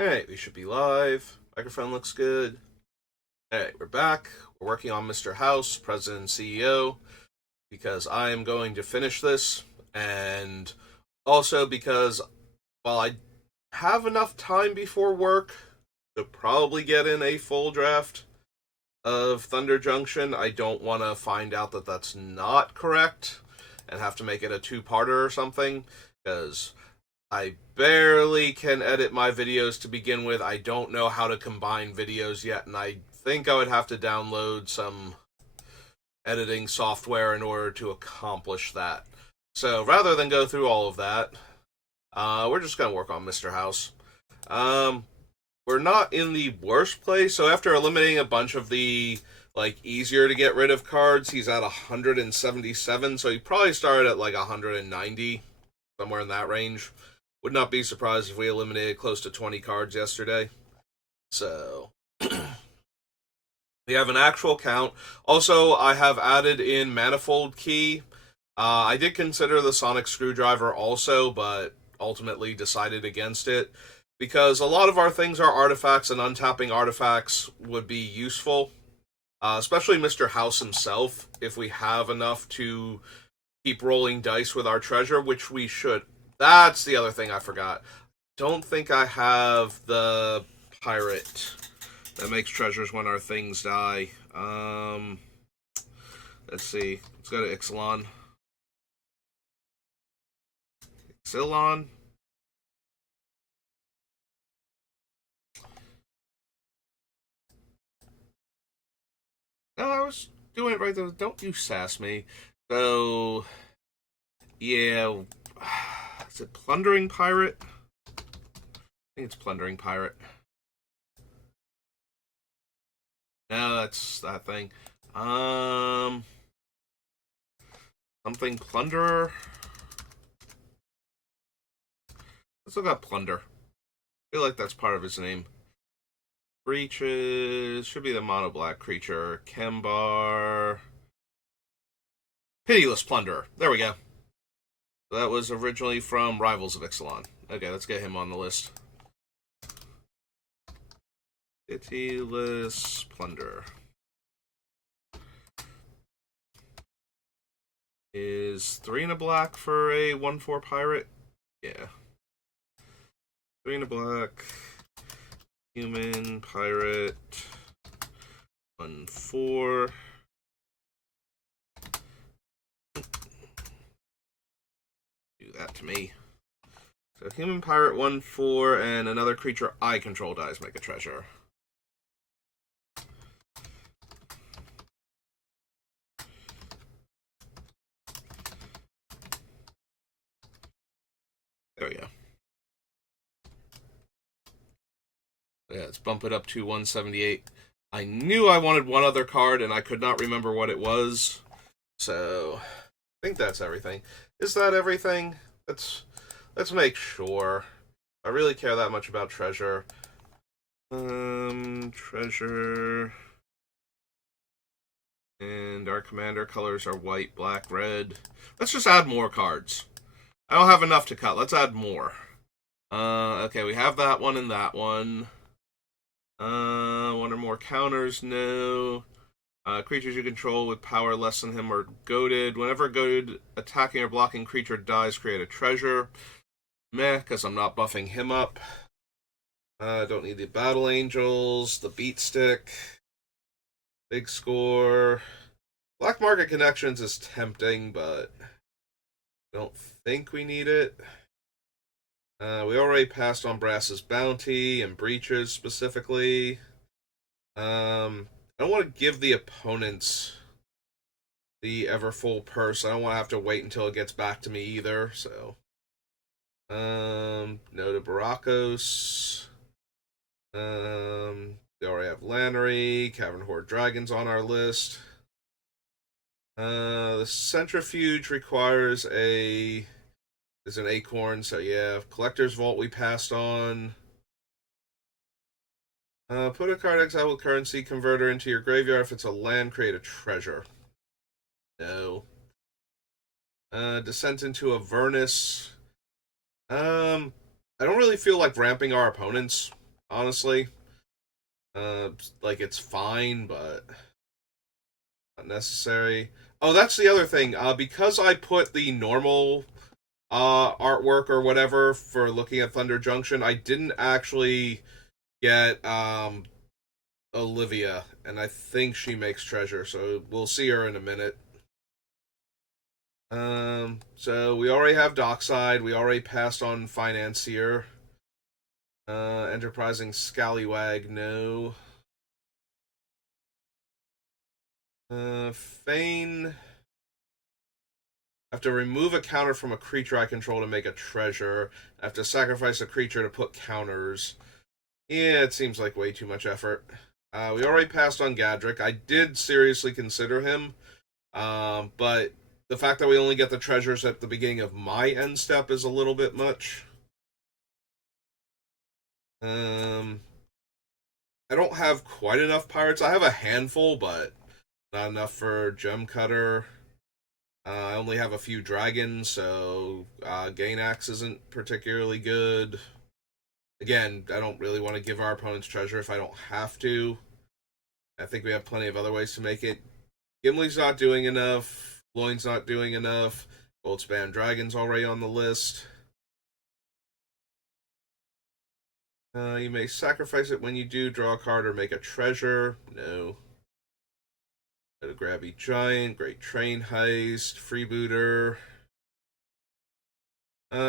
Alright, we should be live. Microphone looks good. Alright, we're back. We're working on Mr. House, President and CEO, because I am going to finish this, and also because while I have enough time before work to probably get in a full draft of Thunder Junction, I don't want to find out that that's not correct and have to make it a two-parter or something, because I barely can edit my videos to begin with. I don't know how to combine videos yet, and I think I would have to download some editing software in order to accomplish that. So rather than go through all of that, we're just going to work on Mr. House. Um, we're not in the worst place, so after eliminating a bunch of the easier to get rid of cards, he's at 177, so he probably started at 190, somewhere in that range. Would not be surprised if we eliminated close to 20 cards yesterday. So, we have an actual count. Also, I have added in Manifold Key. I did consider the Sonic Screwdriver also, but ultimately decided against it. Because a lot of our things are artifacts, and untapping artifacts would be useful. Especially Mr. House himself, if we have enough to keep rolling dice with our treasure, which we should. That's the other thing I forgot. Don't think I have the pirate that makes treasures when our things die. Let's see. Let's go to Ixalan. Ixalan. No, I was doing it right there. Don't you sass me. So, yeah. Is it Plundering Pirate? I think it's Plundering Pirate. No, that's that thing. Something Plunderer. Let's look up Plunder. I feel like that's part of his name. Breaches should be the mono black creature. Kembar. Pitiless Plunderer. There we go. That was originally from Rivals of Ixalan. Okay, let's get him on the list. Pitiless Plunderer. Is 3 and a black for a 1/4 pirate? Yeah. 3 and a black. Human, pirate. 1/4. Do that to me. So human, pirate, 1/4, and another creature I control dies make a treasure. There we go. Yeah, let's bump it up to 178. I knew I wanted one other card, and I could not remember what it was. So, I think that's everything. Is that everything? Let's make sure. I really care that much about treasure. Treasure. And our commander colors are white, black, red. Let's just add more cards. I don't have enough to cut. Let's add more. Okay, we have that one and that one. One or more counters? No. Creatures you control with power less than him are goaded. Whenever a goaded attacking or blocking creature dies, create a treasure. Meh, because I'm not buffing him up. Don't need the Battle Angels, the Beat Stick. Big score. Black Market Connections is tempting, but I don't think we need it. We already passed on Brass's Bounty and Breaches specifically. I don't want to give the opponents the ever full purse. I don't want to have to wait until it gets back to me either. So, no to Barakos. We already have Lannery, Cavern Horde Dragons on our list. The Centrifuge requires is an Acorn, so yeah. Collector's Vault we passed on. Put a card exile with currency converter into your graveyard. If it's a land, create a treasure. No. Descent into Avernus. I don't really feel like ramping our opponents. honestly. Like, it's fine, but not necessary. Oh, that's the other thing. Because I put the normal artwork or whatever for looking at Thunder Junction, I didn't actually get Olivia, and I think she makes treasure, so we'll see her in a minute. So we already have Dockside. We already passed on Financier. Enterprising Scallywag, no. Feign. I have to remove a counter from a creature I control to make a treasure. I have to sacrifice a creature to put counters. Yeah, it seems like way too much effort. We already passed on Gadrick. I did seriously consider him, but the fact that we only get the treasures at the beginning of my end step is a little bit much. Um, I don't have quite enough pirates. I have a handful, but not enough for Gem Cutter. I only have a few dragons, so Gainax isn't particularly good. Again, I don't really want to give our opponents treasure if I don't have to. I think we have plenty of other ways to make it. Gimli's not doing enough. Loin's not doing enough. Goldspan Dragon's already on the list. You may sacrifice it when you do. Draw a card or make a treasure. No. Got a Grabby Giant, Great Train Heist, Freebooter.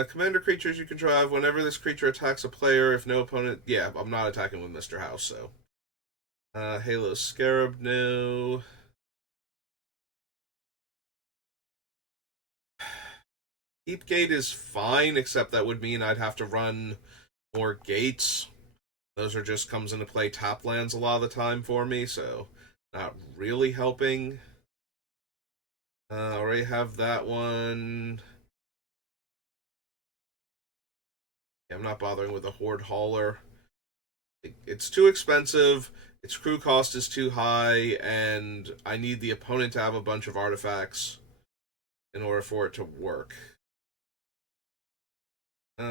Commander creatures you control have whenever this creature attacks a player, if no opponent. Yeah, I'm not attacking with Mr. House, so. Halo Scarab, no. Heapgate is fine, except that would mean I'd have to run more gates. Those are just comes into play top lands a lot of the time for me, so not really helping. Already have that one. Yeah, I'm not bothering with a Horde Hauler. It's too expensive, its crew cost is too high, and I need the opponent to have a bunch of artifacts in order for it to work.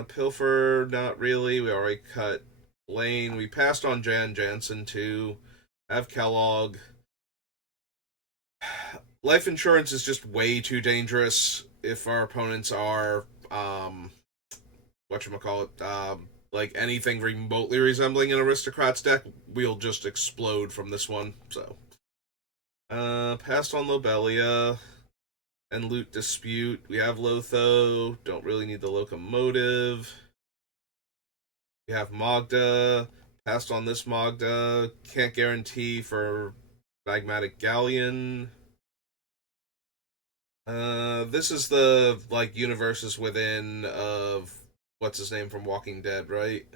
Pilfer, not really. We already cut Lane. We passed on Jan Jansen too. Have Kellogg. Life insurance is just way too dangerous if our opponents are whatchamacallit, like anything remotely resembling an aristocrat's deck, we'll just explode from this one. So passed on Lobelia and Loot Dispute. We have Lotho, don't really need the locomotive. We have Magda, passed on this Magda, can't guarantee for Magmatic Galleon. This is the like universes within of what's his name from Walking Dead, right?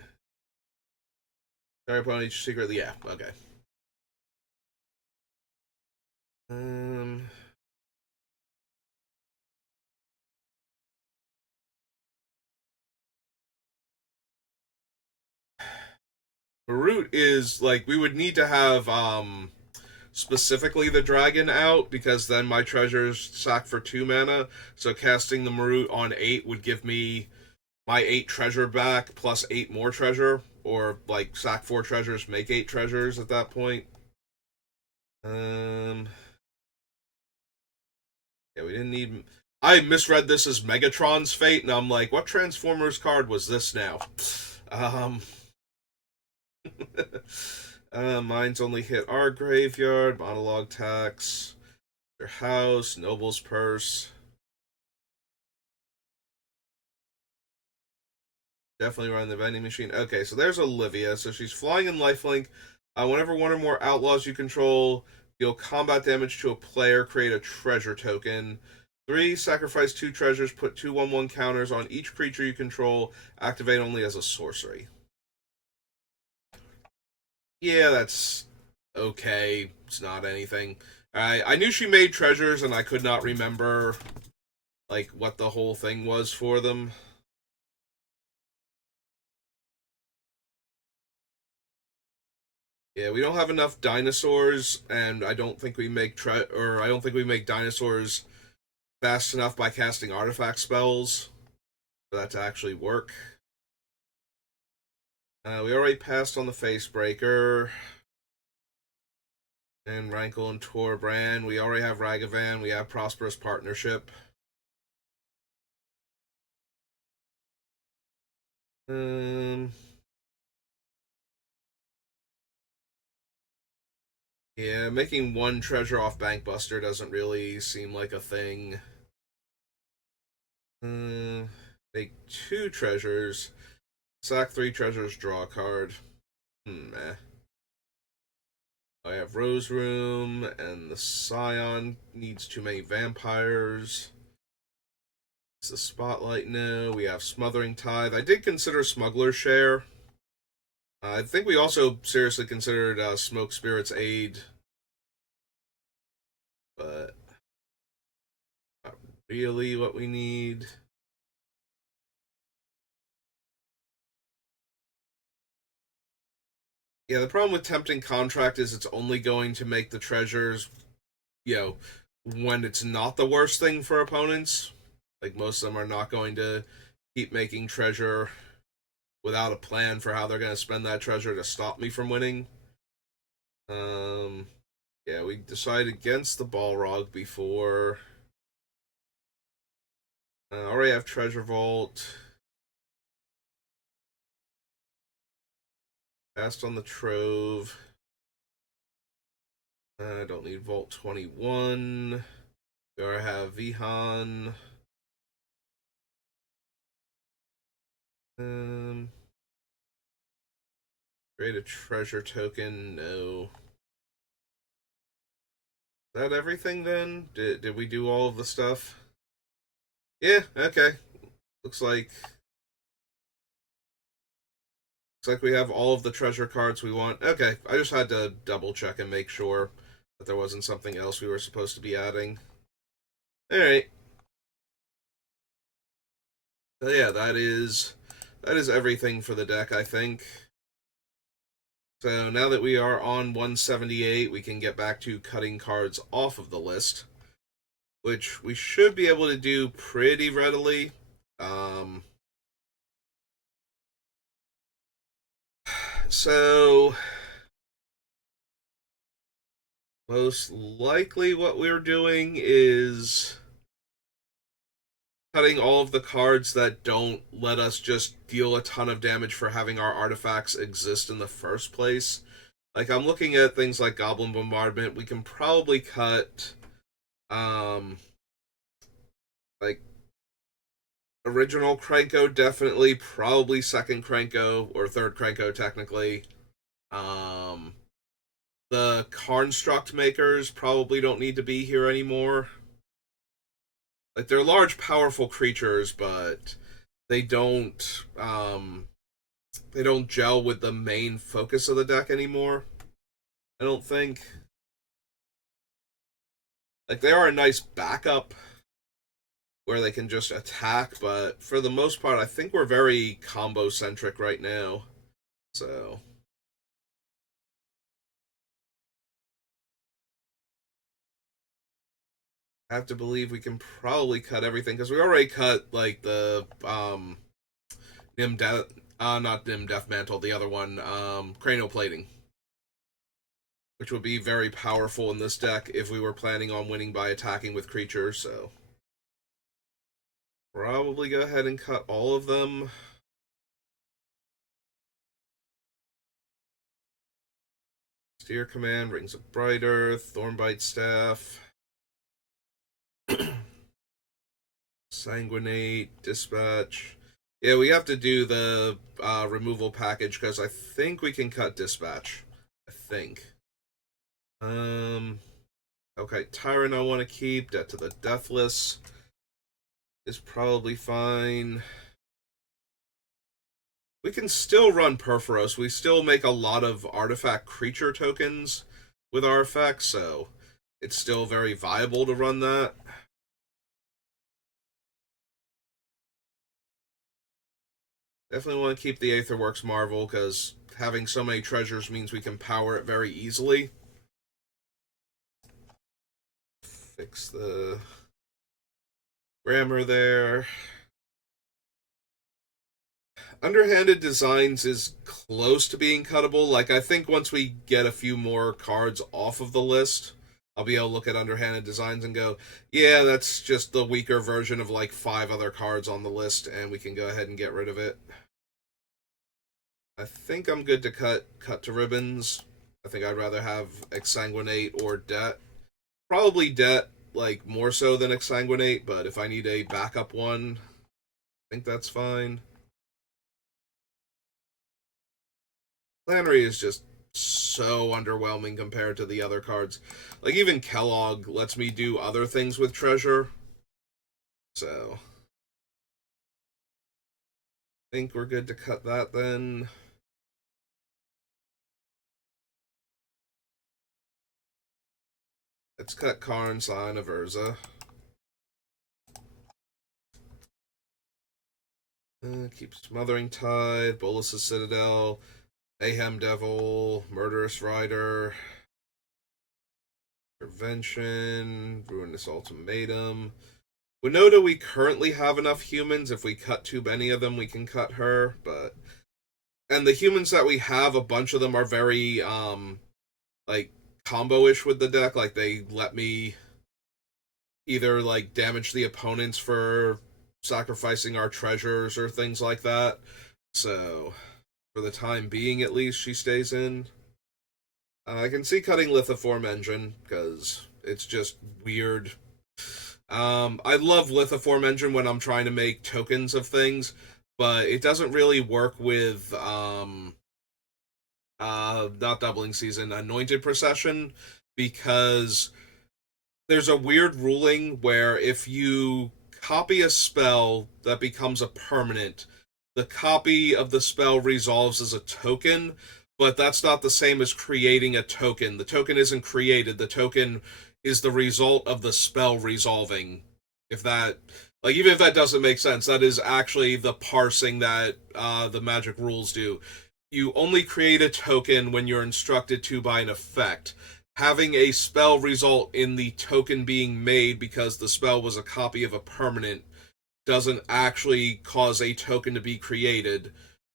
Sorry, Pony secretly, yeah, okay. Um, Marut is like we would need to have specifically the dragon out because then my treasures sack for 2 mana. So casting the Marut on 8 would give me my 8 treasure back plus 8 more treasure, or like sack 4 treasures, make 8 treasures at that point. Um, yeah, we didn't need. I misread this as Megatron's fate, and I'm like, what Transformers card was this now? Um, mine's only hit our graveyard, monologue tax, your house, noble's purse. Definitely run the vending machine. Okay, so there's Olivia. So she's flying in lifelink. Whenever one or more outlaws you control deal combat damage to a player, create a treasure token. 3, sacrifice 2 treasures, put 2/1/1 counters on each creature you control, activate only as a sorcery. Yeah, that's okay. It's not anything. I knew she made treasures, and I could not remember like what the whole thing was for them. Yeah, we don't have enough dinosaurs, and I don't think we make or I don't think we make dinosaurs fast enough by casting artifact spells for that to actually work. We already passed on the Facebreaker. And Rankle and Torbrand. We already have Ragavan. We have Prosperous Partnership. Yeah, making one treasure off Bankbuster doesn't really seem like a thing. Make two treasures. Sack three treasures, draw a card. Eh. I have Rose Room, and the Scion needs too many vampires. It's the Spotlight, no. We have Smothering Tithe. I did consider Smuggler's Share. I think we also seriously considered Smoke Spirit's Aid, but not really what we need. Yeah, the problem with Tempting Contract is it's only going to make the treasures, you know, when it's not the worst thing for opponents. Like, most of them are not going to keep making treasure without a plan for how they're going to spend that treasure to stop me from winning. Yeah, we decided against the Balrog before. I already have Treasure Vault. Passed on the Trove. I don't need Vault 21. We already have Vihan. Create a treasure token. No. Is that everything then? Did we do all of the stuff? Yeah, okay. Looks like we have all of the treasure cards we want. Okay, I just had to double check and make sure that there wasn't something else we were supposed to be adding. Alright. So yeah, that is everything for the deck, I think. So now that we are on 178, we can get back to cutting cards off of the list, which we should be able to do pretty readily. So most likely what we're doing is cutting all of the cards that don't let us just deal a ton of damage for having our artifacts exist in the first place. Like, I'm looking at things like Goblin Bombardment. We can probably cut like original Krenko, definitely, probably second Krenko or third Krenko technically. Um the Karnstruct makers probably don't need to be here anymore. Like, they're large, powerful creatures, but they don't they don't gel with the main focus of the deck anymore. I don't think. Like, they are a nice backup where they can just attack, but for the most part, I think we're very combo centric right now. So I have to believe we can probably cut everything because we already cut like the Nim Death, not Nim Death Mantle, the other one, Cranial Plating, which would be very powerful in this deck if we were planning on winning by attacking with creatures. So probably go ahead and cut all of them. Steer Command, Rings of Bright-Earth, Thornbite Staff, Sanguinate, Dispatch. Yeah, we have to do the removal package because I think we can cut Dispatch. I think. Okay, Tyrant I want to keep. Debt to the Deathless is probably fine. We can still run Perforos. We still make a lot of artifact creature tokens with our effects, so it's still very viable to run that. Definitely want to keep the Aetherworks Marvel, because having so many treasures means we can power it very easily. Fix the grammar there. Underhanded Designs is close to being cuttable. Like, I think once we get a few more cards off of the list, I'll be able to look at Underhanded Designs and go, yeah, that's just the weaker version of like 5 other cards on the list, and we can go ahead and get rid of it. I think I'm good to cut to ribbons. I think I'd rather have Exsanguinate or Debt. Probably Debt, like, more so than Exsanguinate, but if I need a backup one, I think that's fine. Flannery is just so underwhelming compared to the other cards. Like, even Kellogg lets me do other things with treasure. So, I think we're good to cut that then. Let's cut Karn, Sign of Urza. Keep Smothering Tide, Bolas' Citadel, Mayhem Devil, Murderous Rider, Intervention, Ruinous Ultimatum. Winota, we currently have enough humans. If we cut too many of them, we can cut her. But and the humans that we have, a bunch of them are very like combo-ish with the deck. Like, they let me either like damage the opponents for sacrificing our treasures or things like that. So, for the time being at least, she stays in. I can see cutting Lithoform Engine, because it's just weird. I love Lithoform Engine when I'm trying to make tokens of things, but it doesn't really work with, not Doubling Season, Anointed Procession, because there's a weird ruling where if you copy a spell that becomes a permanent, the copy of the spell resolves as a token, but that's not the same as creating a token. The token isn't created, the token is the result of the spell resolving. If that, like, even if that doesn't make sense, that is actually the parsing that the magic rules do. You only create a token when you're instructed to by an effect. Having a spell result in the token being made because the spell was a copy of a permanent doesn't actually cause a token to be created.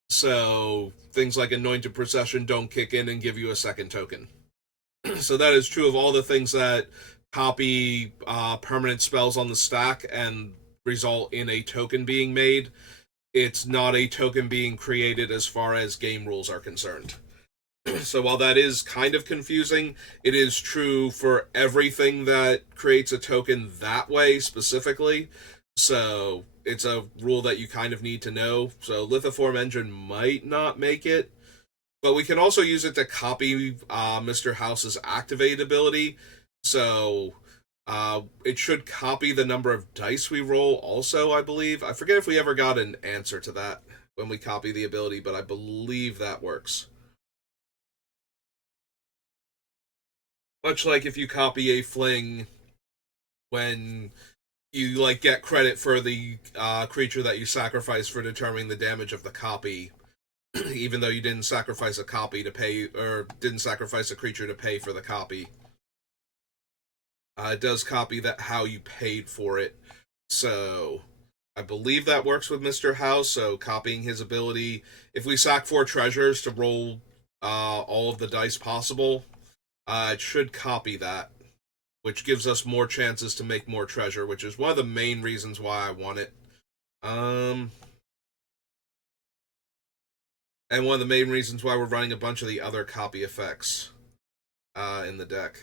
So things like Anointed Procession don't kick in and give you a second token. So that is true of all the things that copy permanent spells on the stack and result in a token being made. It's not a token being created as far as game rules are concerned. So while that is kind of confusing, it is true for everything that creates a token that way specifically. So it's a rule that you kind of need to know. So Lithoform Engine might not make it, but we can also use it to copy Mr. House's activate ability. So it should copy the number of dice we roll also, I believe. I forget if we ever got an answer to that when we copy the ability, but I believe that works. Much like if you copy a fling when you like get credit for the creature that you sacrifice for determining the damage of the copy, even though you didn't sacrifice a copy to pay, or didn't sacrifice a creature to pay for the copy. It does copy that how you paid for it. So I believe that works with Mr. House. So copying his ability, if we sack 4 treasures to roll all of the dice possible, it should copy that, which gives us more chances to make more treasure, which is one of the main reasons why I want it. And one of the main reasons why we're running a bunch of the other copy effects in the deck.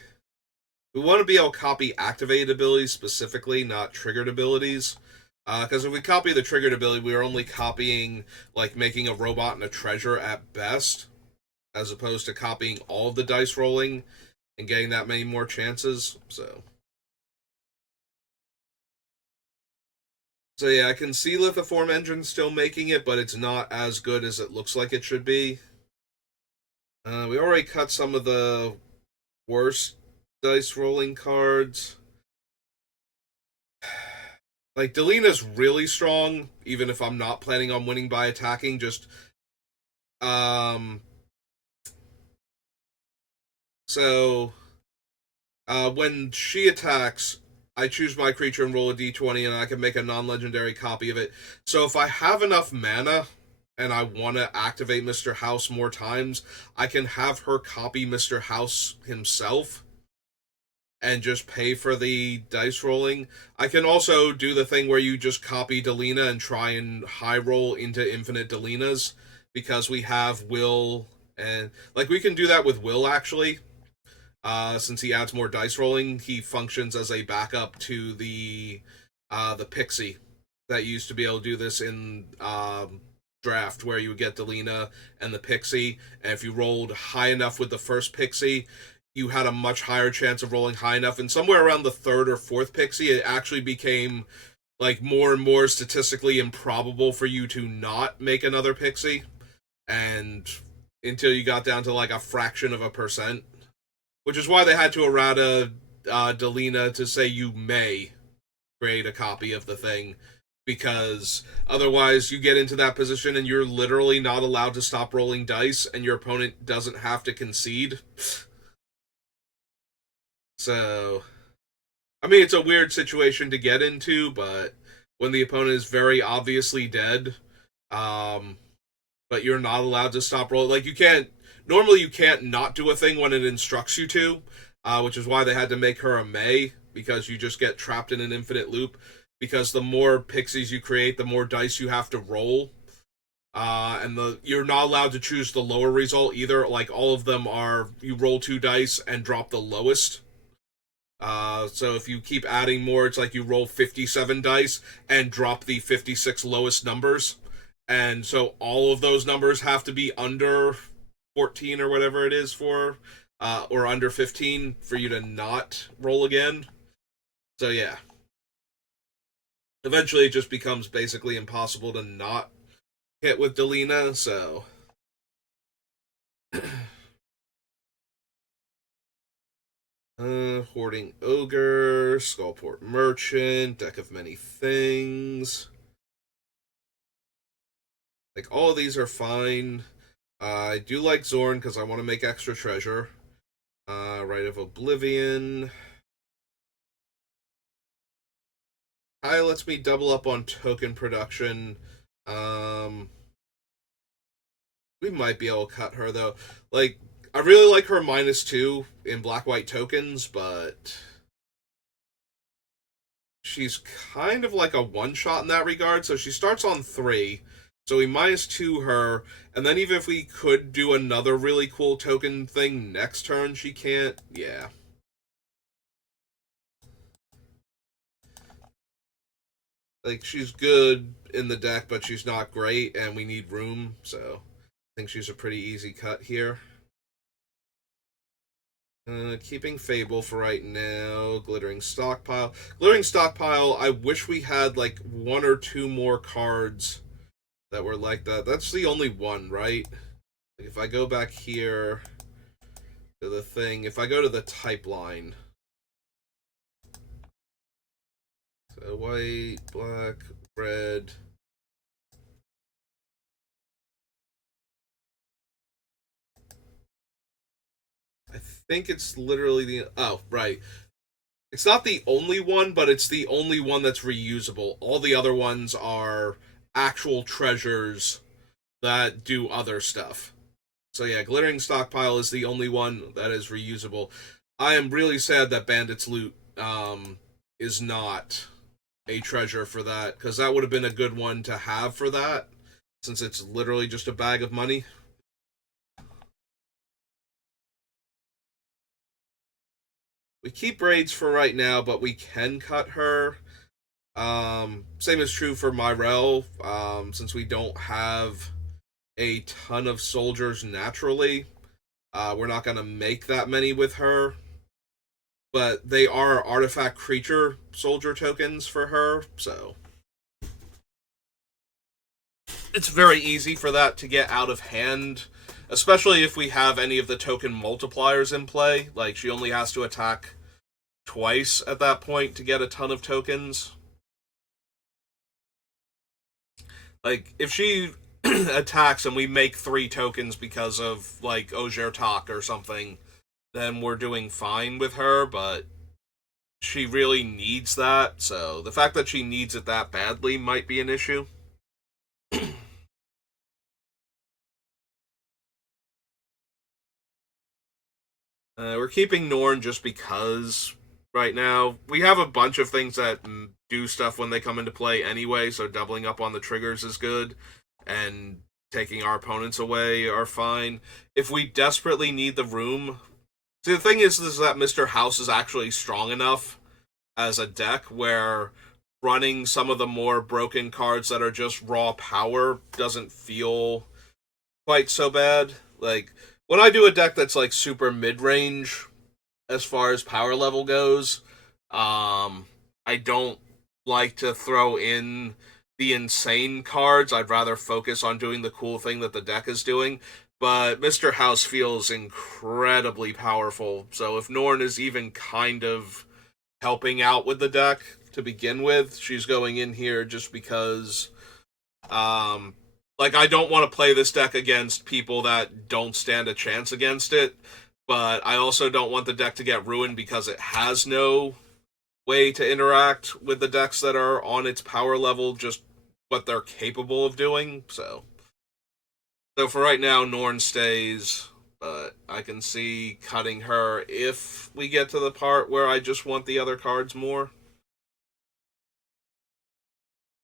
We want to be able to copy activated abilities specifically, not triggered abilities. Because if we copy the triggered ability, we are only copying, like, making a robot and a treasure at best, as opposed to copying all of the dice rolling and getting that many more chances. So yeah, I can see Lithoform Engine still making it, but it's not as good as it looks like it should be. We already cut some of the worst dice rolling cards. Like, Delina's really strong, even if I'm not planning on winning by attacking. Just, so, when she attacks, I choose my creature and roll a d20, and I can make a non-legendary copy of it. So if I have enough mana, and I want to activate Mr. House more times, I can have her copy Mr. House himself and just pay for the dice rolling. I can also do the thing where you just copy Delina and try and high roll into infinite Delinas, because we have Will, and like we can do that with Will actually. Since he adds more dice rolling, he functions as a backup to the Pixie that used to be able to do this in draft, where you would get Delina and the Pixie, and if you rolled high enough with the first Pixie, you had a much higher chance of rolling high enough. And somewhere around the third or fourth Pixie, it actually became like more and more statistically improbable for you to not make another Pixie, and until you got down to like a fraction of a percent, which is why they had to errata Delina to say you may create a copy of the thing, because otherwise you get into that position and you're literally not allowed to stop rolling dice, and your opponent doesn't have to concede. So, I mean, it's a weird situation to get into, but when the opponent is very obviously dead, um, but you're not allowed to stop rolling, like normally you can't not do a thing when it instructs you to, which is why they had to make her a May, because you just get trapped in an infinite loop, because the more pixies you create, the more dice you have to roll. And you're not allowed to choose the lower result either. Like, all of them are, you roll 2 dice and drop the lowest. So if you keep adding more, it's like you roll 57 dice and drop the 56 lowest numbers. And so all of those numbers have to be under 14 or whatever it is or under 15 for you to not roll again. So yeah. Eventually it just becomes basically impossible to not hit with Delina, so Hoarding Ogre, Skullport Merchant, Deck of Many Things. Like, all of these are fine. I do like Zorn because I want to make extra treasure. Rite of Oblivion. Lets me double up on token production. We might be able to cut her, though. Like, I really like her -2 in black-white tokens, but she's kind of like a one-shot in that regard. So she starts on 3, so we -2 her, and then even if we could do another really cool token thing next turn, she can't. Yeah. Like, she's good in the deck, but she's not great, and we need room, so I think she's a pretty easy cut here. Keeping Fable for right now. Glittering Stockpile. Glittering Stockpile, I wish we had like 1 or 2 more cards that were like that. That's the only one, right? Like, if I go back here to the thing, if I go to the type line. So white, black, red. I think it's literally the... Oh, right. It's not the only one, but it's the only one that's reusable. All the other ones are actual treasures that do other stuff. So yeah, Glittering Stockpile is the only one that is reusable. I am really sad that Bandit's Loot is not a treasure for that, because that would have been a good one to have for that, since it's literally just a bag of money. We keep Raids for right now, but we can cut her. Same is true for Myrel, since we don't have a ton of soldiers naturally. We're not going to make that many with her. But they are artifact creature soldier tokens for her, so it's very easy for that to get out of hand, especially if we have any of the token multipliers in play. Like, she only has to attack twice at that point to get a ton of tokens. Like, if she attacks and we make 3 tokens because of, like, Ogier Tak or something, then we're doing fine with her, but she really needs that, so the fact that she needs it that badly might be an issue. We're keeping Norn just because right now we have a bunch of things that do stuff when they come into play anyway, so doubling up on the triggers is good, and taking our opponents away are fine. If we desperately need the room, see, the thing is that Mr. House is actually strong enough as a deck where running some of the more broken cards that are just raw power doesn't feel quite so bad. Like, when I do a deck that's like super mid range as far as power level goes, I don't like to throw in the insane cards. I'd rather focus on doing the cool thing that the deck is doing. But Mr. House feels incredibly powerful. So if Norn is even kind of helping out with the deck to begin with, she's going in here just because like, I don't want to play this deck against people that don't stand a chance against it, but I also don't want the deck to get ruined because it has no way to interact with the decks that are on its power level, just what they're capable of doing. So for right now, Norn stays, but I can see cutting her if we get to the part where I just want the other cards more.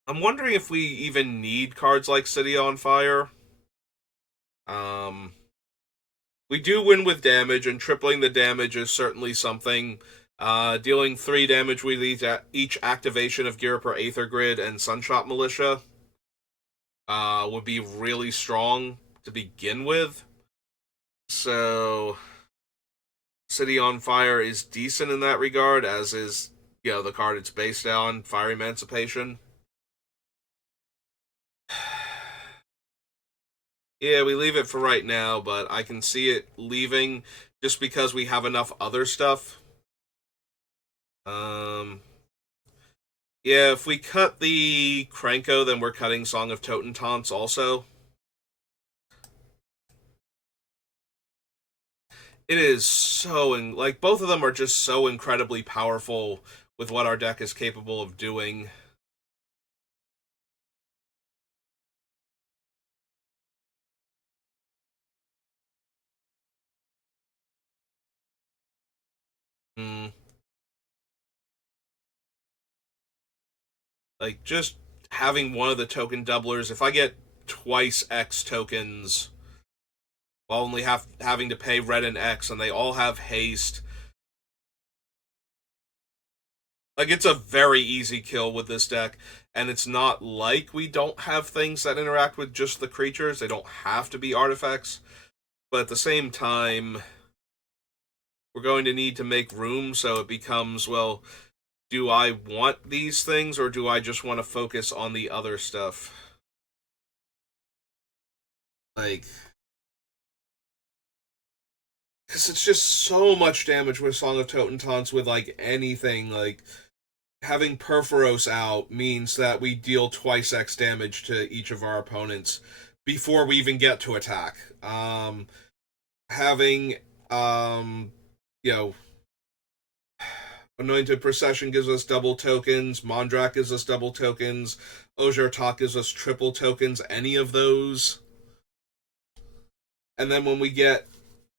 I'm wondering if we even need cards like City on Fire. Um, we do win with damage, and tripling the damage is certainly something. Dealing 3 damage with each activation of Ghirapur Aether Grid and Sunshot Militia would be really strong to begin with. So, City on Fire is decent in that regard, as is, the card it's based on, Fire Emancipation. Yeah, we leave it for right now, but I can see it leaving just because we have enough other stuff. Um, yeah, if we cut the Krenko, then we're cutting Song of Totentanz also. It is like, both of them are just so incredibly powerful with what our deck is capable of doing. Hmm. Like, just having one of the token doublers, if I get twice X tokens while only having to pay red and X, and they all have haste, like, it's a very easy kill with this deck. And it's not like we don't have things that interact with just the creatures. They don't have to be artifacts. But at the same time, we're going to need to make room, so it becomes, well, do I want these things, or do I just want to focus on the other stuff? Like, because it's just so much damage with Song of Totentanz with, like, anything. Like, having Perforos out means that we deal twice X damage to each of our opponents before we even get to attack. Having, um, you know, Anointed Procession gives us double tokens. Mondrak gives us double tokens. Ojertak gives us triple tokens. Any of those. And then when we get,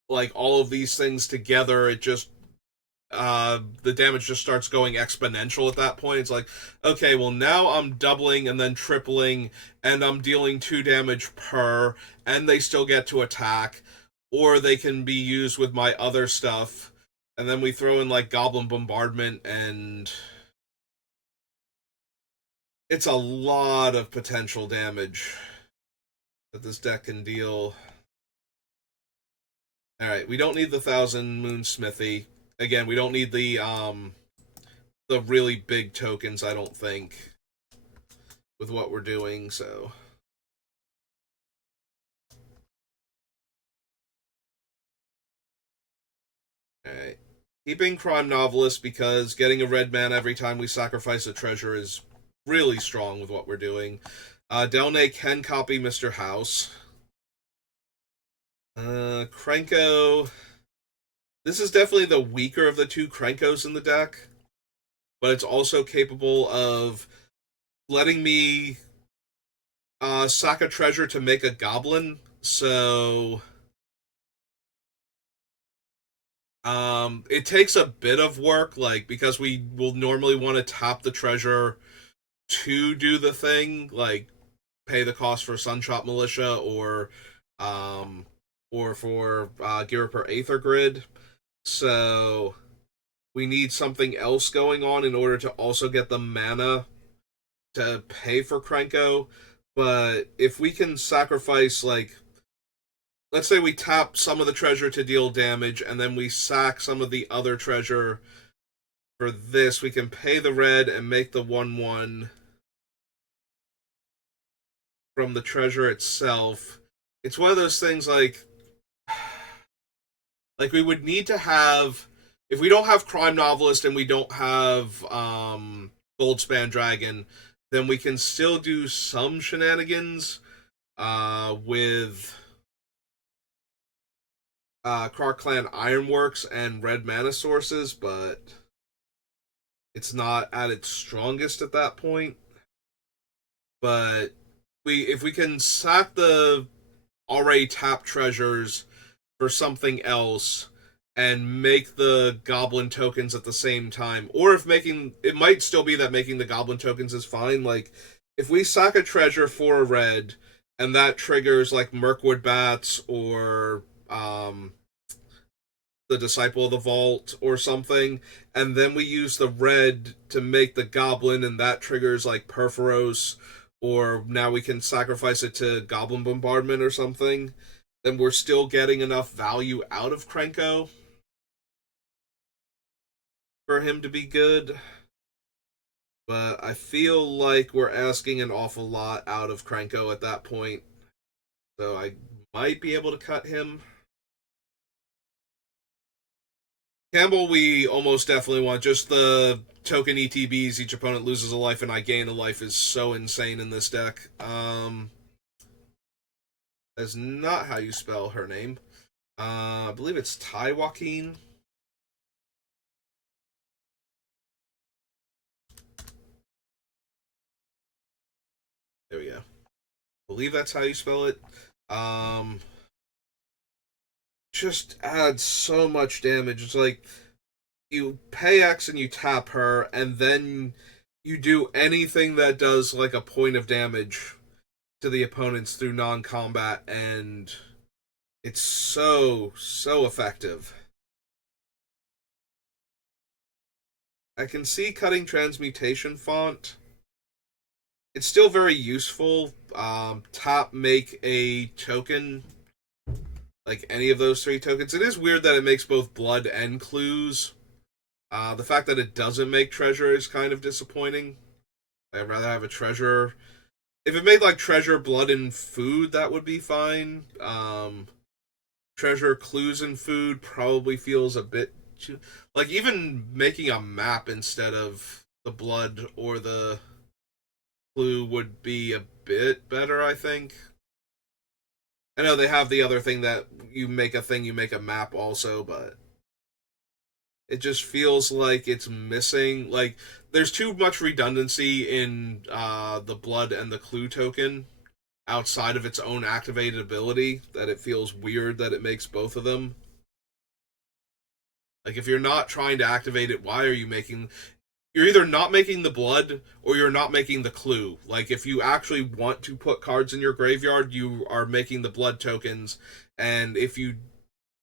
like, all of these things together, it just the damage just starts going exponential at that point. It's like, okay, well, now I'm doubling and then tripling, and I'm dealing 2 damage per, and they still get to attack, or they can be used with my other stuff. And then we throw in, like, Goblin Bombardment, and it's a lot of potential damage that this deck can deal. Alright, we don't need the Thousand Moon Smithy. Again, we don't need the really big tokens, I don't think, with what we're doing, so. Alright. Keeping Crime Novelist because getting a red mana every time we sacrifice a treasure is really strong with what we're doing. Delne can copy Mr. House. Krenko. This is definitely the weaker of the 2 Krenkos in the deck, but it's also capable of letting me sack a treasure to make a goblin, so It takes a bit of work, like, because we will normally want to tap the treasure to do the thing, like pay the cost for Sunshot Militia um or for Gear Up or Aether Grid. So we need something else going on in order to also get the mana to pay for Krenko. But if we can sacrifice, like, let's say we tap some of the treasure to deal damage, and then we sack some of the other treasure for this, we can pay the red and make the 1/1 from the treasure itself. It's one of those things, like we would need to have, if we don't have Crime Novelist and we don't have Goldspan Dragon, then we can still do some shenanigans with Krark Clan Ironworks and red mana sources, but it's not at its strongest at that point. But if we can sack the already tapped treasures for something else and make the goblin tokens at the same time, or if making, it might still be that making the goblin tokens is fine. Like, if we sack a treasure for a red and that triggers like Mirkwood Bats or the Disciple of the Vault or something, and then we use the red to make the goblin and that triggers like Perforos, or now we can sacrifice it to Goblin Bombardment or something, then we're still getting enough value out of Krenko for him to be good. But I feel like we're asking an awful lot out of Krenko at that point. So I might be able to cut him. Campbell, we almost definitely want. Just the token ETBs, each opponent loses a life and I gain a life, is so insane in this deck. That's not how you spell her name. I believe it's Ty Joaquin. There we go. I believe that's how you spell it. Just adds so much damage. It's like you pay X and you tap her, and then you do anything that does like a point of damage to the opponents through non-combat, and it's so effective. I can see cutting Transmutation Font. It's still very useful. Top make a token, like any of those three tokens. It is weird that it makes both blood and clues. The fact that it doesn't make treasure is kind of disappointing. I'd rather have a treasure. If it made like treasure, blood, and food, that would be fine. Treasure, clues, and food probably feels a bit too. Like, even making a map instead of the blood or the clue would be a bit better, I think. I know they have the other thing that you make a thing, you make a map also, but it just feels like it's missing. Like, there's too much redundancy in the blood and the clue token outside of its own activated ability that it feels weird that it makes both of them. Like, if you're not trying to activate it, why are you making, you're either not making the blood or you're not making the clue. Like, if you actually want to put cards in your graveyard, you are making the blood tokens, and if you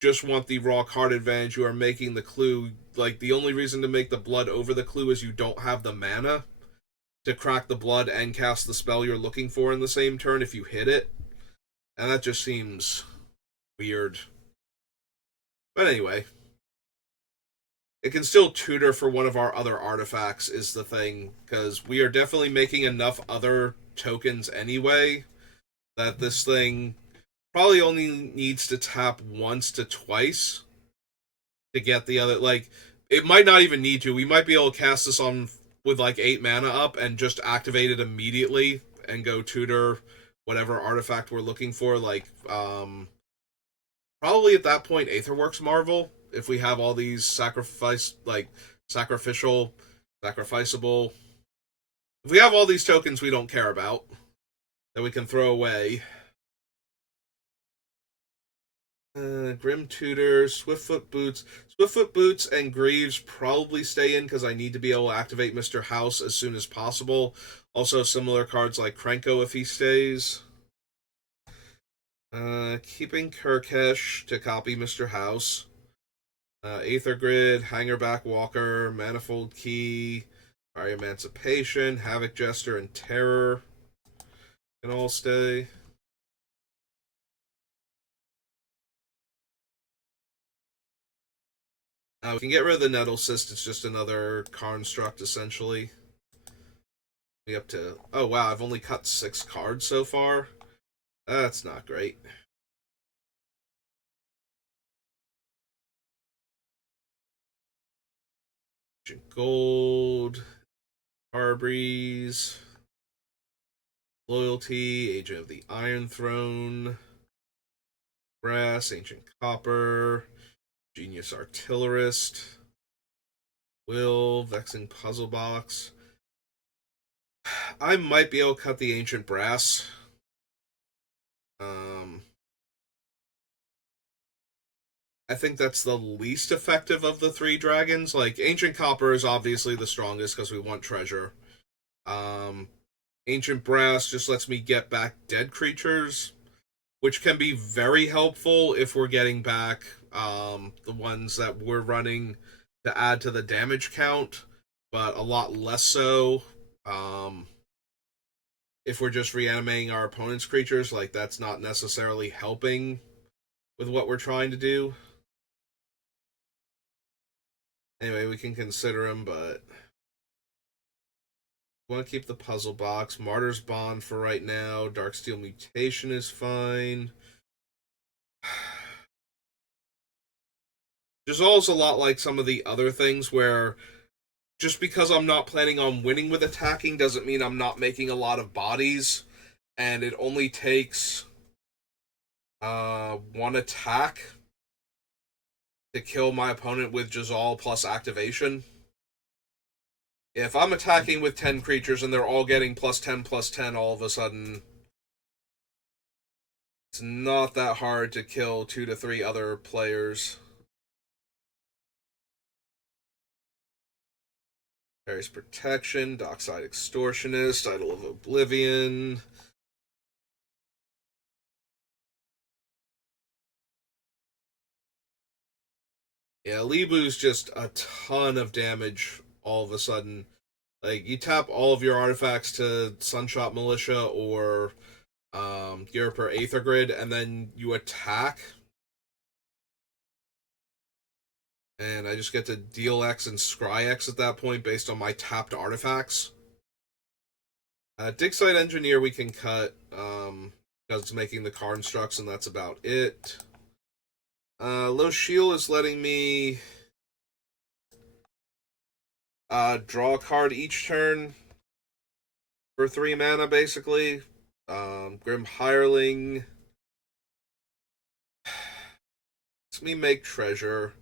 just want the raw card advantage, you are making the clue. Like, the only reason to make the blood over the clue is you don't have the mana to crack the blood and cast the spell you're looking for in the same turn if you hit it. And that just seems weird. But anyway, it can still tutor for one of our other artifacts, is the thing, because we are definitely making enough other tokens anyway that this thing probably only needs to tap once to twice to get the other. Like, it might not even need to. We might be able to cast this on with like 8 mana up and just activate it immediately and go tutor whatever artifact we're looking for. Like, probably at that point, Aetherworks Marvel, if we have all these sacrificial, sacrificable. If we have all these tokens we don't care about that we can throw away. Grim Tutor, Swiftfoot Boots. Swiftfoot Boots and Greaves probably stay in because I need to be able to activate Mr. House as soon as possible. Also, similar cards like Krenko if he stays. Keeping Kirkesh to copy Mr. House. Aether Grid, Hangerback Walker, Manifold Key, Fire Emancipation, Havoc Jester, and Terror can all stay. We can get rid of the Nettle Cyst. It's just another construct, essentially. We up to... Oh, wow, I've only cut 6 cards so far. That's not great. Ancient Gold, Harbreeze, Loyalty, Agent of the Iron Throne, Brass, Ancient Copper, Genius Artillerist, Will, Vexing Puzzle Box. I might be able to cut the Ancient Brass. I think that's the least effective of the 3 dragons. Like, Ancient Copper is obviously the strongest because we want treasure. Ancient Brass just lets me get back dead creatures, which can be very helpful if we're getting back the ones that we're running to add to the damage count, but a lot less so if we're just reanimating our opponent's creatures. Like, that's not necessarily helping with what we're trying to do. Anyway, we can consider him, but we want to keep the puzzle box. Martyr's Bond for right now. Darksteel Mutation is fine. Jazal's a lot like some of the other things where just because I'm not planning on winning with attacking doesn't mean I'm not making a lot of bodies, and it only takes 1 attack to kill my opponent with Jazal plus activation. If I'm attacking with 10 creatures and they're all getting +10/+10 all of a sudden, it's not that hard to kill 2 to 3 other players. Paris Protection, Dockside Extortionist, Idol of Oblivion. Yeah, Libu's just a ton of damage all of a sudden. Like, you tap all of your artifacts to Sunshot Militia or Europe or Aether Grid, and then you attack. And I just get to deal X and scry X at that point based on my tapped artifacts. Dig Site Engineer we can cut because it's making the card constructs, and that's about it. Low Shield is letting me draw a card each turn for 3 mana, basically. Grim Hireling lets me make treasure,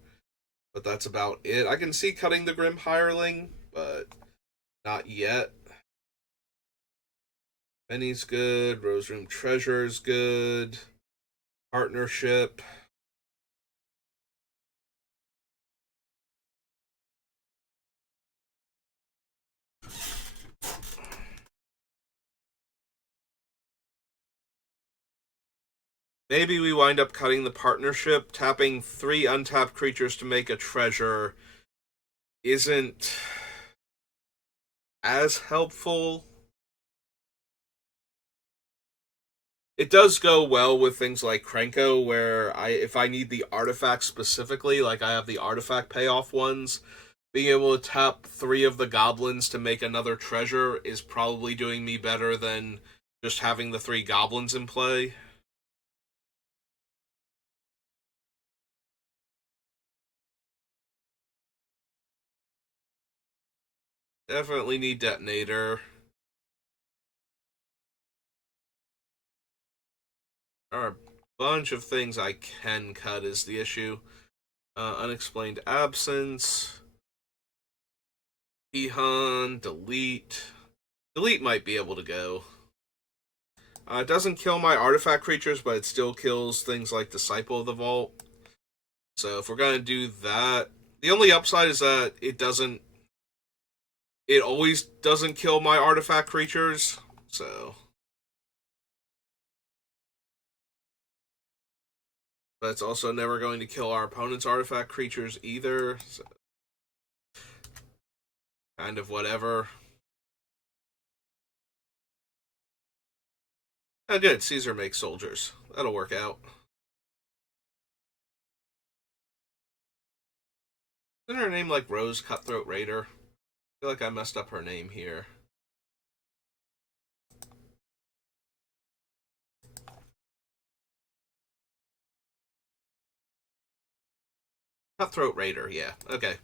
but that's about it. I can see cutting the Grim Hireling, but not yet. Penny's good. Rose Room Treasure is good. Partnership. Maybe we wind up cutting the partnership. Tapping 3 untapped creatures to make a treasure isn't as helpful. It does go well with things like Krenko, where if I need the artifact specifically, like I have the artifact payoff ones, being able to tap 3 of the goblins to make another treasure is probably doing me better than just having the 3 goblins in play. Definitely need Detonator. There are a bunch of things I can cut is the issue. Unexplained Absence. Ehan, Delete. Delete might be able to go. It doesn't kill my artifact creatures, but it still kills things like Disciple of the Vault. So if we're going to do that, the only upside is that it always doesn't kill my artifact creatures. So, but it's also never going to kill our opponent's artifact creatures either. So, kind of whatever. Oh, good. Caesar makes soldiers. That'll work out. Isn't her name like Rose Cutthroat Raider? I feel like I messed up her name here. Cutthroat Raider, yeah. Okay.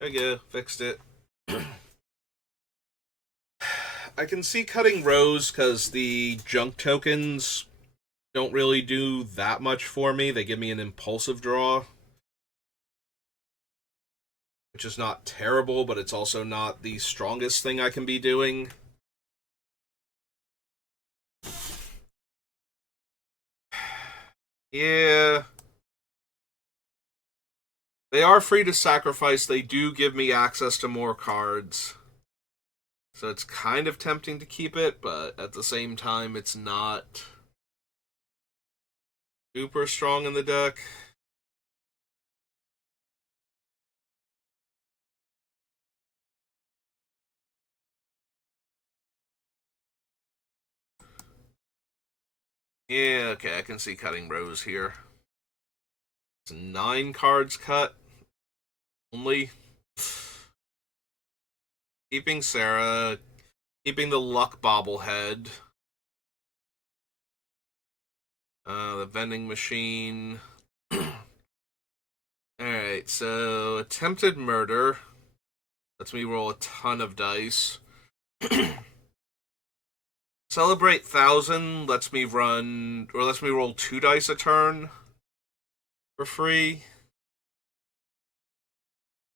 There you go. Fixed it. I can see cutting Rose because the junk tokens don't really do that much for me. They give me an impulsive draw, which is not terrible, but it's also not the strongest thing I can be doing. Yeah. They are free to sacrifice. They do give me access to more cards. So it's kind of tempting to keep it, but at the same time, it's not super strong in the deck. Yeah, okay, I can see cutting Rose here. It's 9 cards cut. Only. Keeping Sarah. Keeping the Luck Bobblehead. The vending machine. Alright, so attempted murder. Lets me roll a ton of dice. Celebrate 1,000 lets me roll 2 dice a turn for free.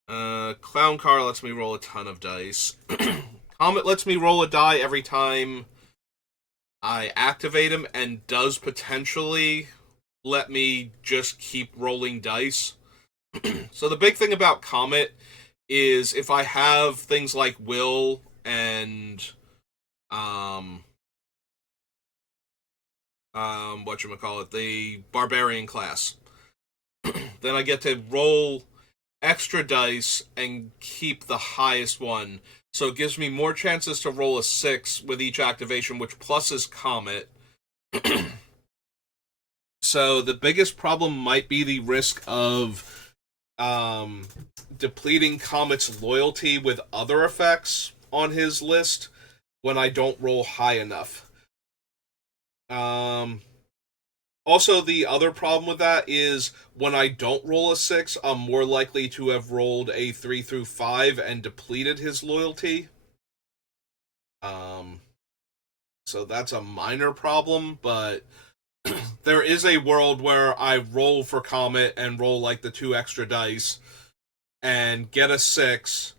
Clown Car lets me roll a ton of dice. Comet lets me roll a die every time I activate him and does potentially let me just keep rolling dice. So the big thing about Comet is if I have things like Will and whatchamacallit, the Barbarian class, then I get to roll extra dice and keep the highest one. So it gives me more chances to roll a 6 with each activation, which pluses Comet. So the biggest problem might be the risk of depleting Comet's loyalty with other effects on his list when I don't roll high enough. Also, the other problem with that is when I don't roll a 6, I'm more likely to have rolled a 3 through 5 and depleted his loyalty. So that's a minor problem, but there is a world where I roll for Comet and roll like the 2 extra dice and get a 6,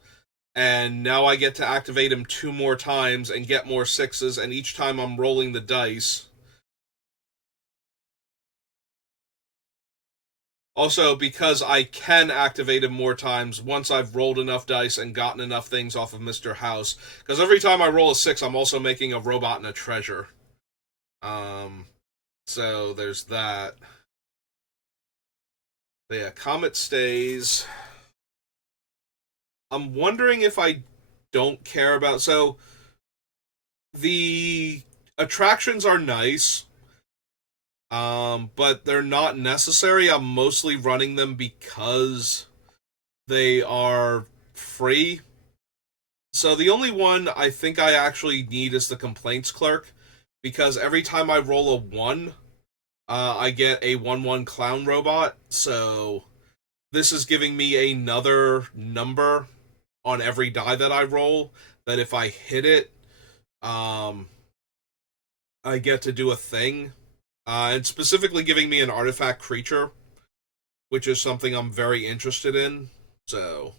and now I get to activate him 2 more times and get more 6s, and each time I'm rolling the dice. Also, because I can activate him more times once I've rolled enough dice and gotten enough things off of Mr. House. Because every time I roll a 6, I'm also making a robot and a treasure. So there's that. But yeah, Comet stays. I'm wondering if I don't care about... So, the attractions are nice. But they're not necessary. I'm mostly running them because they are free. So the only one I think I actually need is the Complaints Clerk, because every time I roll a 1, I get a 1/1 clown robot. So this is giving me another number on every die that I roll, that if I hit it, I get to do a thing. And specifically giving me an artifact creature, which is something I'm very interested in. So,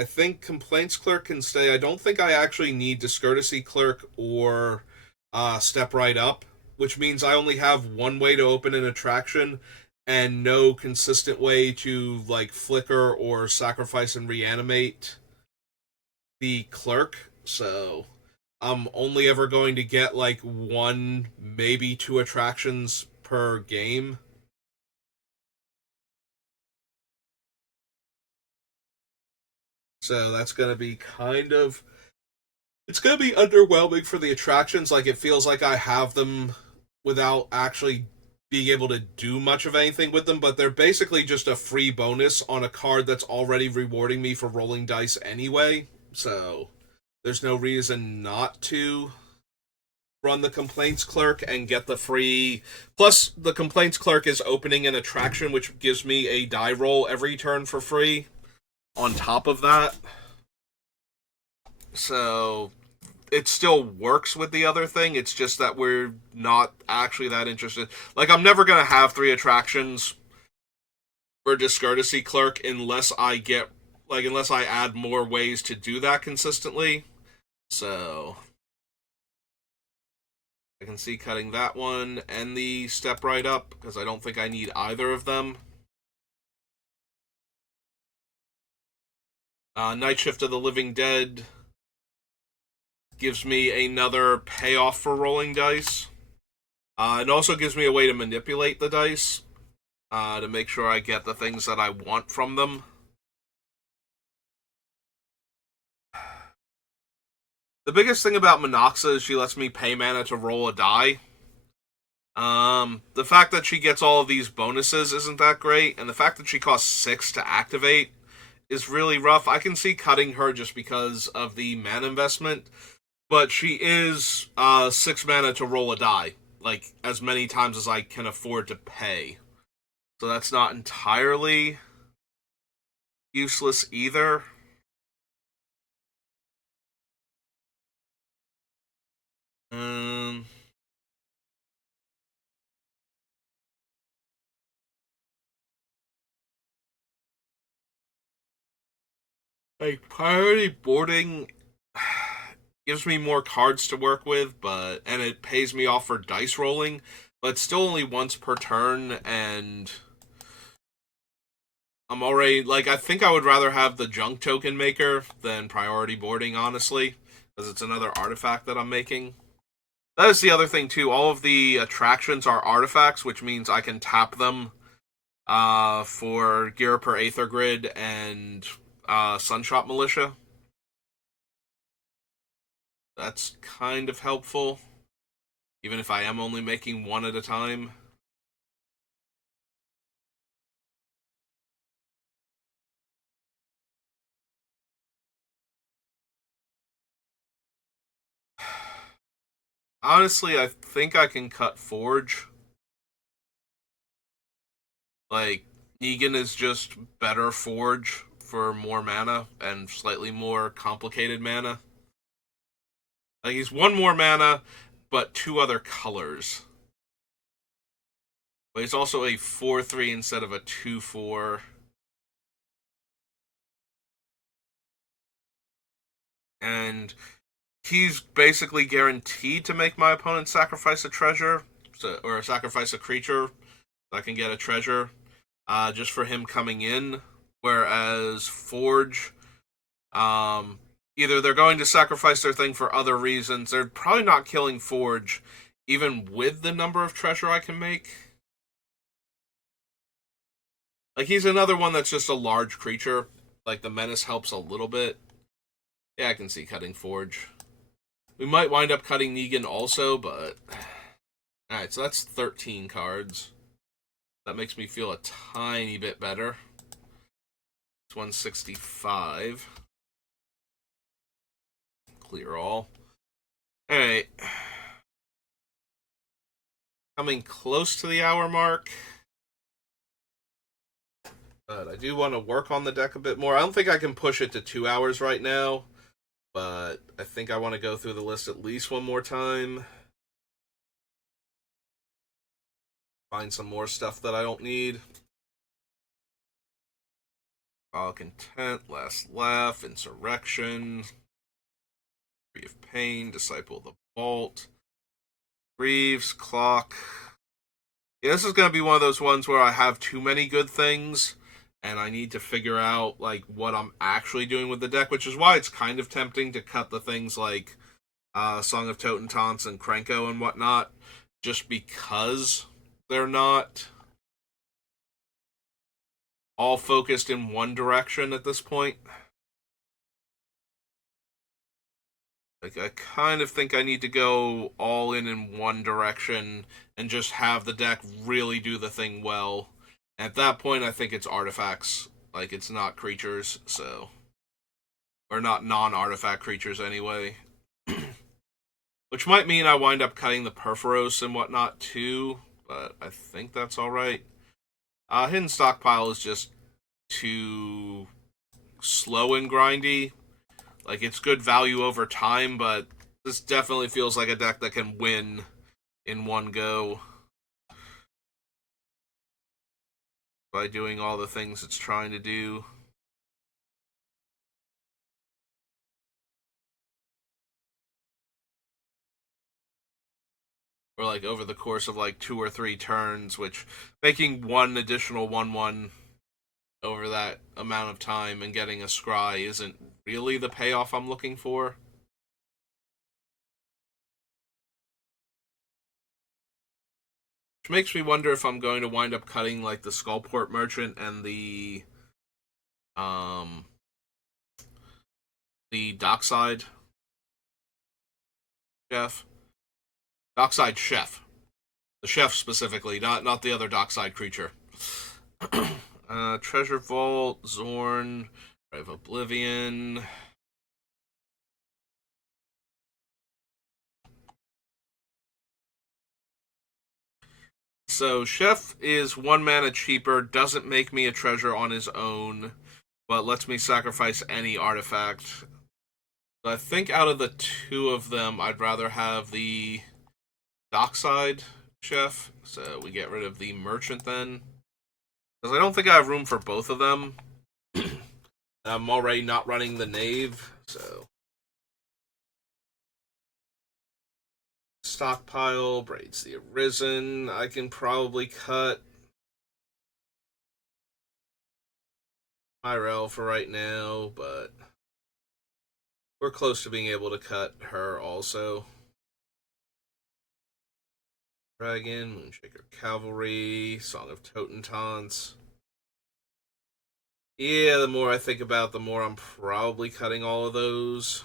I think Complaints Clerk can stay. I don't think I actually need Discourtesy Clerk or Step Right Up, which means I only have one way to open an attraction and no consistent way to like flicker or sacrifice and reanimate the clerk. So I'm only ever going to get like one, maybe two attractions per game. So that's going to be kind of, it's going to be underwhelming for the attractions. Like it feels like I have them without actually being able to do much of anything with them, but they're basically just a free bonus on a card that's already rewarding me for rolling dice anyway. So there's no reason not to run the complaints clerk and get the free. Plus, the complaints clerk is opening an attraction, which gives me a die roll every turn for free. On top of that, so it still works with the other thing. It's just that we're not actually that interested. Like, I'm never gonna have three attractions for discourtesy clerk unless I add more ways to do that consistently. So I can see cutting that one and the step right up because I don't think I need either of them. Night Shift of the Living Dead gives me another payoff for rolling dice. It also gives me a way to manipulate the dice to make sure I get the things that I want from them. The biggest thing about Monoxa is she lets me pay mana to roll a die. The fact that she gets all of these bonuses isn't that great, and the fact that she costs 6 to activate is really rough. I can see cutting her just because of the mana investment, but she is 6 mana to roll a die, like as many times as I can afford to pay. So that's not entirely useless either. Um, like priority boarding gives me more cards to work with, and it pays me off for dice rolling, but still only once per turn, and I'm already like I think I would rather have the junk token maker than priority boarding, honestly, because it's another artifact that I'm making. That is the other thing too. All of the attractions are artifacts, which means I can tap them for Ghirapur Aether Grid and Sunshot Militia. That's kind of helpful, even if I am only making one at a time. Honestly, I think I can cut Forge. Like, Negan is just better Forge for more mana and slightly more complicated mana. Like, he's one more mana, but two other colors. But he's also a 4-3 instead of a 2-4. And he's basically guaranteed to make my opponent sacrifice a treasure, or sacrifice a creature so I can get a treasure just for him coming in. Whereas Forge, either they're going to sacrifice their thing for other reasons. They're probably not killing Forge, even with the number of treasure I can make. Like, he's another one that's just a large creature. Like, the menace helps a little bit. Yeah, I can see cutting Forge. We might wind up cutting Negan also, but... Alright, so that's 13 cards. That makes me feel a tiny bit better. It's 165. Clear all. Alright. Coming close to the hour mark. But I do want to work on the deck a bit more. I don't think I can push it to 2 hours right now. But I think I want to go through the list at least one more time. Find some more stuff that I don't need. All Content, Last Laugh, Insurrection, Tree of Pain, Disciple of the Vault, Greaves, Clock. Yeah, this is going to be one of those ones where I have too many good things, and I need to figure out like what I'm actually doing with the deck, which is why it's kind of tempting to cut the things like Song of Totentanz and Krenko and whatnot, just because they're not all focused in one direction at this point. Like, I kind of think I need to go all in one direction and just have the deck really do the thing well. At that point, I think it's artifacts. Like, it's not creatures, so. Or not non artifact creatures anyway. Which might mean I wind up cutting the Purphoros and whatnot too, but I think that's alright. Hidden Stockpile is just too slow and grindy. Like, it's good value over time, but this definitely feels like a deck that can win in one go by doing all the things it's trying to do. Or like over the course of like 2 or 3 turns, which making one additional 1/1 over that amount of time and getting a scry isn't really the payoff I'm looking for. Which makes me wonder if I'm going to wind up cutting like the Skullport Merchant and um the Dockside Chef. Dockside Chef. The chef specifically, not the other Dockside creature. Treasure Vault, Zorn, Grave of Oblivion. So Chef is 1 mana cheaper, doesn't make me a treasure on his own, but lets me sacrifice any artifact. So I think out of the 2 of them, I'd rather have the Dockside Chef. So we get rid of the Merchant then. Because I don't think I have room for both of them. I'm already not running the Knave, so. Stockpile, Braids the Arisen. I can probably cut Myrel for right now, but we're close to being able to cut her also. Dragon, Moonshaker Cavalry, Song of Totentanz. Yeah, the more I think about, the more I'm probably cutting all of those.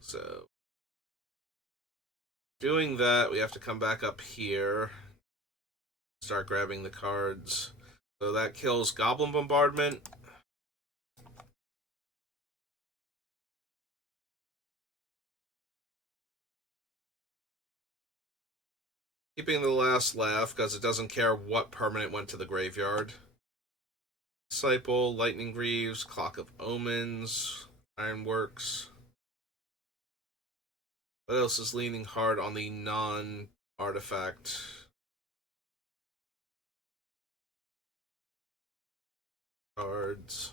So, doing that, we have to come back up here. Start grabbing the cards. So that kills Goblin Bombardment. Keeping the Last Laugh, because it doesn't care what permanent went to the graveyard. Disciple, Lightning Greaves, Clock of Omens, Ironworks. What else is leaning hard on the non-artifact cards?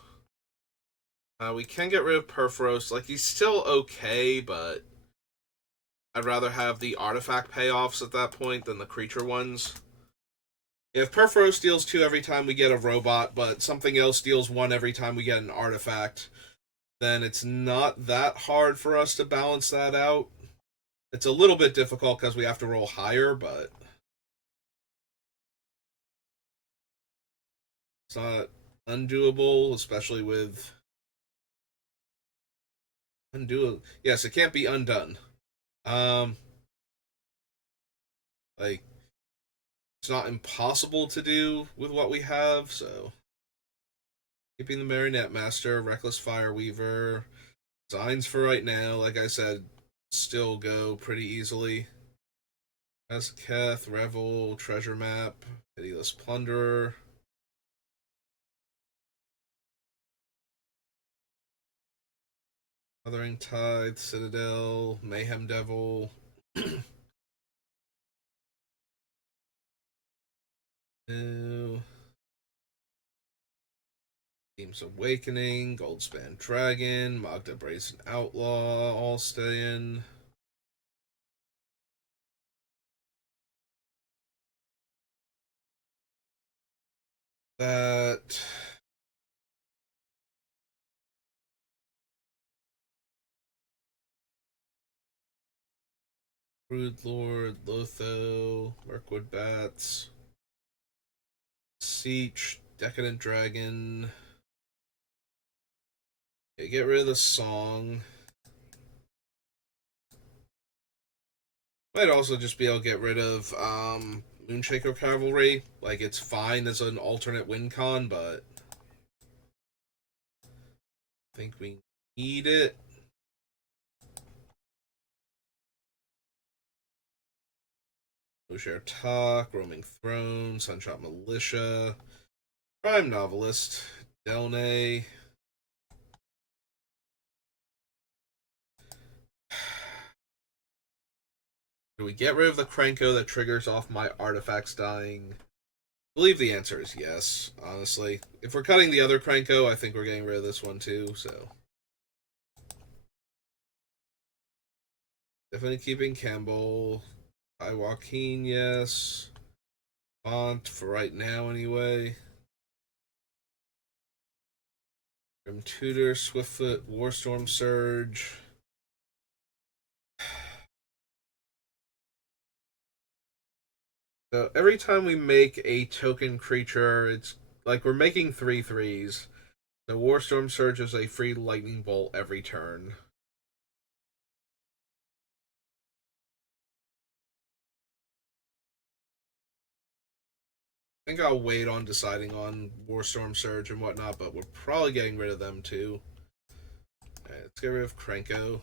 We can get rid of Purphoros. Like, he's still okay, but I'd rather have the artifact payoffs at that point than the creature ones. If Purphoros deals 2 every time we get a robot, but something else deals 1 every time we get an artifact, then it's not that hard for us to balance that out. It's a little bit difficult because we have to roll higher, but it's not undoable, especially with undo. Yes, it can't be undone. Um, like it's not impossible to do with what we have. So keeping the Marionette Master, Reckless Fireweaver, Signs for right now. Like I said, still go pretty easily. Azketh, Revel, Treasure Map, Pitiless Plunderer. Mothering Tithe, Citadel, Mayhem Devil. No. Name's Awakening, Goldspan Dragon, Magda Brazen Outlaw, all staying. That. Brood Lord, Lotho, Mirkwood Bats, Siege, Decadent Dragon. Yeah, get rid of the song. Might also just be able to get rid of Moonshaker Cavalry. Like, it's fine as an alternate win con, but I think we need it. Oshare Talk, Roaming Throne, Sunshot Militia, Prime Novelist, Delnay. Do we get rid of the Krenko that triggers off my artifacts dying? I believe the answer is yes, honestly. If we're cutting the other Krenko, I think we're getting rid of this one too, so. Definitely keeping Campbell. Hi Joaquin, yes. Font for right now, anyway. Grim Tutor, Swiftfoot, Warstorm Surge. So every time we make a token creature, it's like we're making 3/3s. The Warstorm Surge is a free lightning bolt every turn. I think I'll wait on deciding on Warstorm Surge and whatnot, but we're probably getting rid of them too. Alright, let's get rid of Krenko.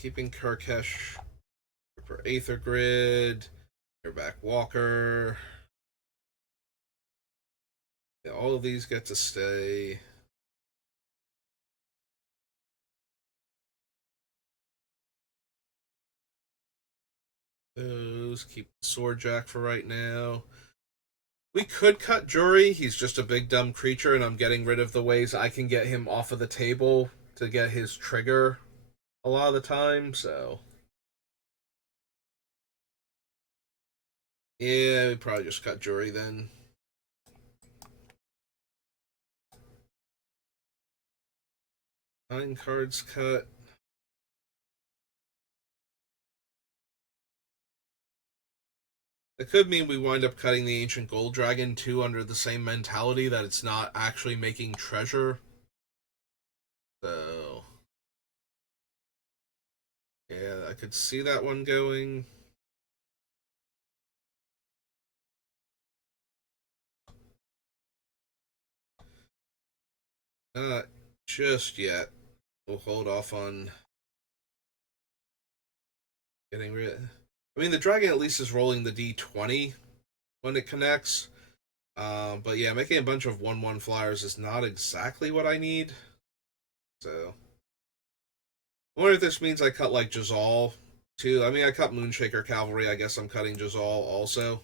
Keeping Kirkesh for Aether Grid. Back Walker. Yeah, all of these get to stay. Those keep Swordjack for right now. We could cut Jury. He's just a big dumb creature, and I'm getting rid of the ways I can get him off of the table to get his trigger a lot of the time. So yeah, we probably just cut Jury then. 9 cards cut. It could mean we wind up cutting the Ancient Gold Dragon too, under the same mentality that it's not actually making treasure. So yeah, I could see that one going. Not just yet. We'll hold off on getting rid. I mean, the dragon at least is rolling the d20 when it connects. But yeah, making a bunch of 1/1 flyers is not exactly what I need. So I wonder if this means I cut like Jazal too. I mean, I cut Moonshaker Cavalry. I guess I'm cutting Jazal also.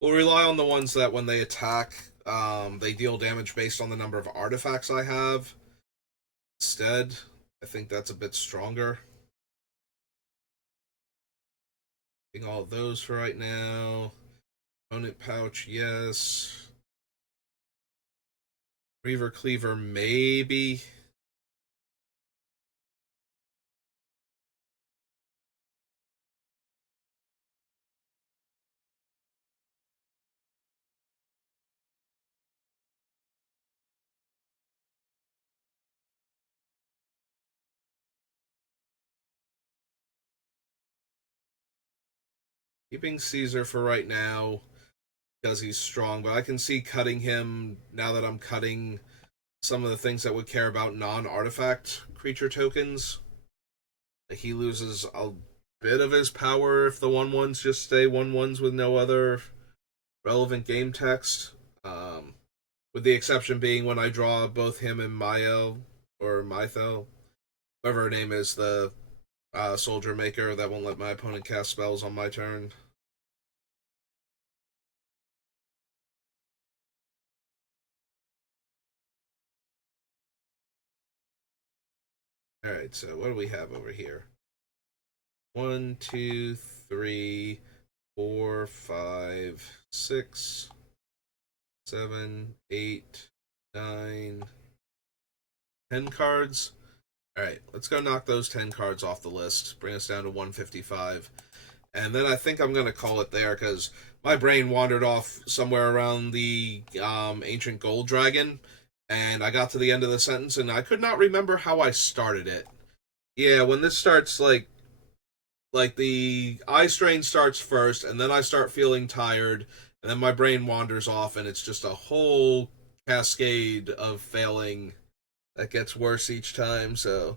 We'll rely on the ones that when they attack, they deal damage based on the number of artifacts I have. Instead, I think that's a bit stronger. Getting all of those for right now. Opponent pouch, yes. Reaver Cleaver, maybe. Keeping Caesar for right now because he's strong, but I can see cutting him now that I'm cutting some of the things that would care about non-artifact creature tokens. He loses a bit of his power if the 1/1s just stay 1/1s with no other relevant game text. With the exception being when I draw both him and Mayo or Mythel, whatever her name is, the soldier maker that won't let my opponent cast spells on my turn. Alright, so what do we have over here? 1, 2, 3, 4, 5, 6, 7, 8, 9, 10 cards. Alright, let's go knock those 10 cards off the list. Bring us down to 155. And then I think I'm going to call it there because my brain wandered off somewhere around the Ancient Gold Dragon. And I got to the end of the sentence and I could not remember how I started it. Yeah, when this starts, like the eye strain starts first, and then I start feeling tired, and then my brain wanders off, and it's just a whole cascade of failing that gets worse each time. So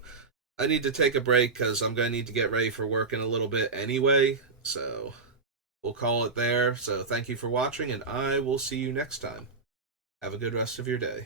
I need to take a break because I'm going to need to get ready for work in a little bit anyway. So we'll call it there. So thank you for watching, and I will see you next time. Have a good rest of your day.